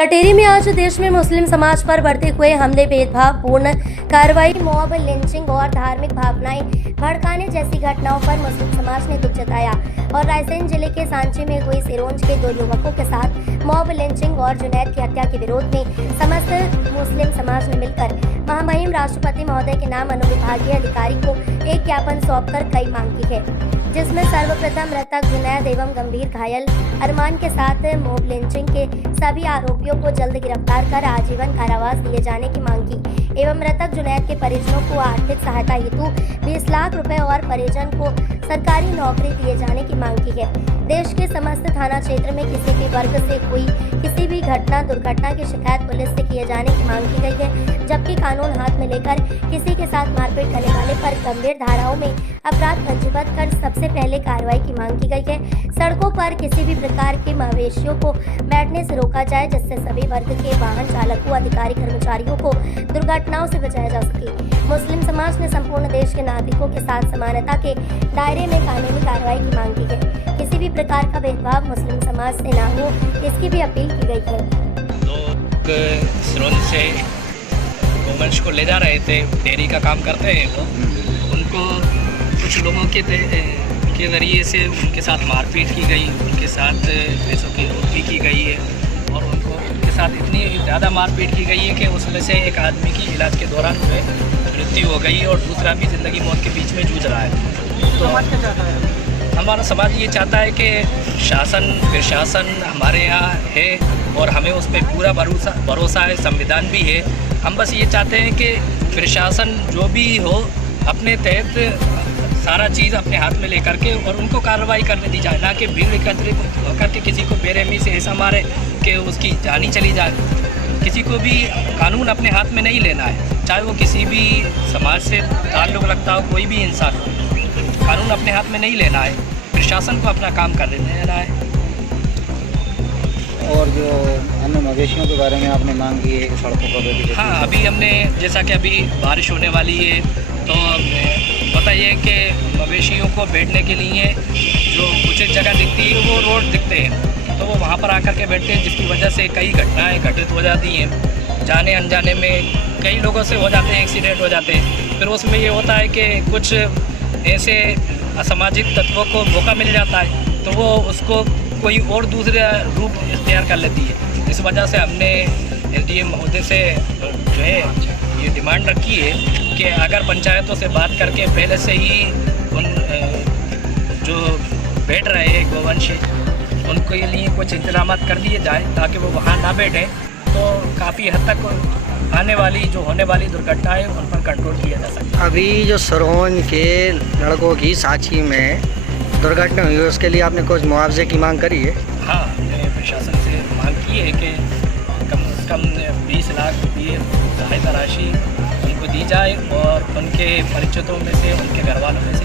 लटेरी में आज देश में मुस्लिम समाज पर बढ़ते हुए हमले, भेदभावपूर्ण कार्रवाई, मॉब लिंचिंग और धार्मिक भावनाएं भड़काने जैसी घटनाओं पर मुस्लिम समाज ने दुख जताया और रायसेन जिले के सांची में हुई सिरोंज के 2 युवकों के साथ मॉब लिंचिंग और जुनैद की हत्या के विरोध में समस्त मुस्लिम समाज ने मिलकर महामहिम राष्ट्रपति महोदय के नाम अनुविभागीय अधिकारी को एक ज्ञापन सौंपकर कई मांग की है, जिसमें सर्वप्रथम मृतक जुनैद एवं गंभीर घायल अरमान के साथ मॉब लिंचिंग के सभी आरोपियों को जल्द गिरफ्तार कर आजीवन कारावास दिए जाने की मांग की एवं मृतक जुनैद के परिजनों को आर्थिक सहायता हेतु 20 लाख रुपए और परिजन को सरकारी नौकरी दिए जाने की मांग की है। देश के समस्त थाना क्षेत्र में किसी भी वर्ग से हुई किसी भी दुर्घटना की शिकायत पुलिस से किए जाने की मांग की गई है, जबकि कानून हाथ में लेकर किसी के साथ मारपीट करने वाले पर गंभीर धाराओं में अपराध पंजीबद्ध कर सबसे पहले कार्रवाई की मांग की गई है। सड़कों पर किसी भी प्रकार के मवेशियों को बैठने से रोका जाए, जिससे सभी वर्ग के वाहन चालकों, अधिकारी, कर्मचारियों को दुर्घटनाओं से बचाया जा सके। मुस्लिम समाज ने संपूर्ण देश के नागरिकों के साथ समानता के दायरे में कानूनी कार्रवाई की मांग की है। किसी भी प्रकार का भेदभाव मुस्लिम समाज से ना हो, इसकी भी अपील की गई है। लोग सिरोंज से वुमेन्स को ले जा रहे थे, डेयरी का काम करते हैं वो, उनको कुछ लोगों के ज़रिए से उनके साथ मारपीट की गई, उनके साथ पैसों की लूट की गई है और उनके साथ इतनी ज़्यादा मारपीट की गई है कि उसमें से एक आदमी की इलाज के दौरान मृत्यु हो गई और दूसरा भी ज़िंदगी मौत के बीच में जूझ रहा है। तो हमारा समाज ये चाहता है कि शासन प्रशासन हमारे यहाँ है और हमें उस पर पूरा भरोसा है, संविधान भी है। हम बस ये चाहते हैं कि प्रशासन जो भी हो अपने तहत सारा चीज़ अपने हाथ में लेकर के और उनको कार्रवाई करने दी जाए, ना कि भीड़ एकत्रित होकर के किसी को बेरहमी से ऐसा मारे कि उसकी जान ही चली जाए। किसी को भी कानून अपने हाथ में नहीं लेना है, चाहे वो किसी भी समाज से ताल्लुक़ रखता हो, कोई भी इंसान हो, कानून अपने हाथ में नहीं लेना है, प्रशासन को अपना काम कर देना है। और जो अन्य मवेशियों के बारे में आपने मांग की है सड़कों पर? हाँ, अभी हमने जैसा कि अभी बारिश होने वाली है तो बताइए कि मवेशियों को बैठने के लिए जो उचित जगह दिखती है वो रोड दिखते हैं, तो वो वहाँ पर आकर के बैठते हैं, जिसकी वजह से कई घटनाएँ घटित हो जाती हैं। जाने अनजाने में कई लोगों से हो जाते हैं, एक्सीडेंट हो जाते हैं। फिर उसमें ये होता है कि कुछ ऐसे असामाजिक तत्वों को मौका मिल जाता है तो वो उसको कोई और दूसरा रूप इख्तियार कर लेती है। इस वजह से हमने SDM महोदय से जो है ये डिमांड रखी है कि अगर पंचायतों से बात करके पहले से ही उन जो बैठ रहे हैं गोवंश उनके लिए कुछ इंतजाम कर दिए जाए ताकि वो वहाँ ना बैठें, तो काफ़ी हद तक आने वाली जो होने वाली दुर्घटनाएं उन पर कंट्रोल किया जा सकता है। अभी जो सिरोंज के लड़कों की सांची में दुर्घटना हुई है उसके लिए आपने कुछ मुआवजे की मांग करी है? हाँ, मैंने प्रशासन से मांग की है कि कम से कम 20 लाख रुपये सहायता राशि उनको दी जाए और उनके परिचितों में से, उनके घर वालों में से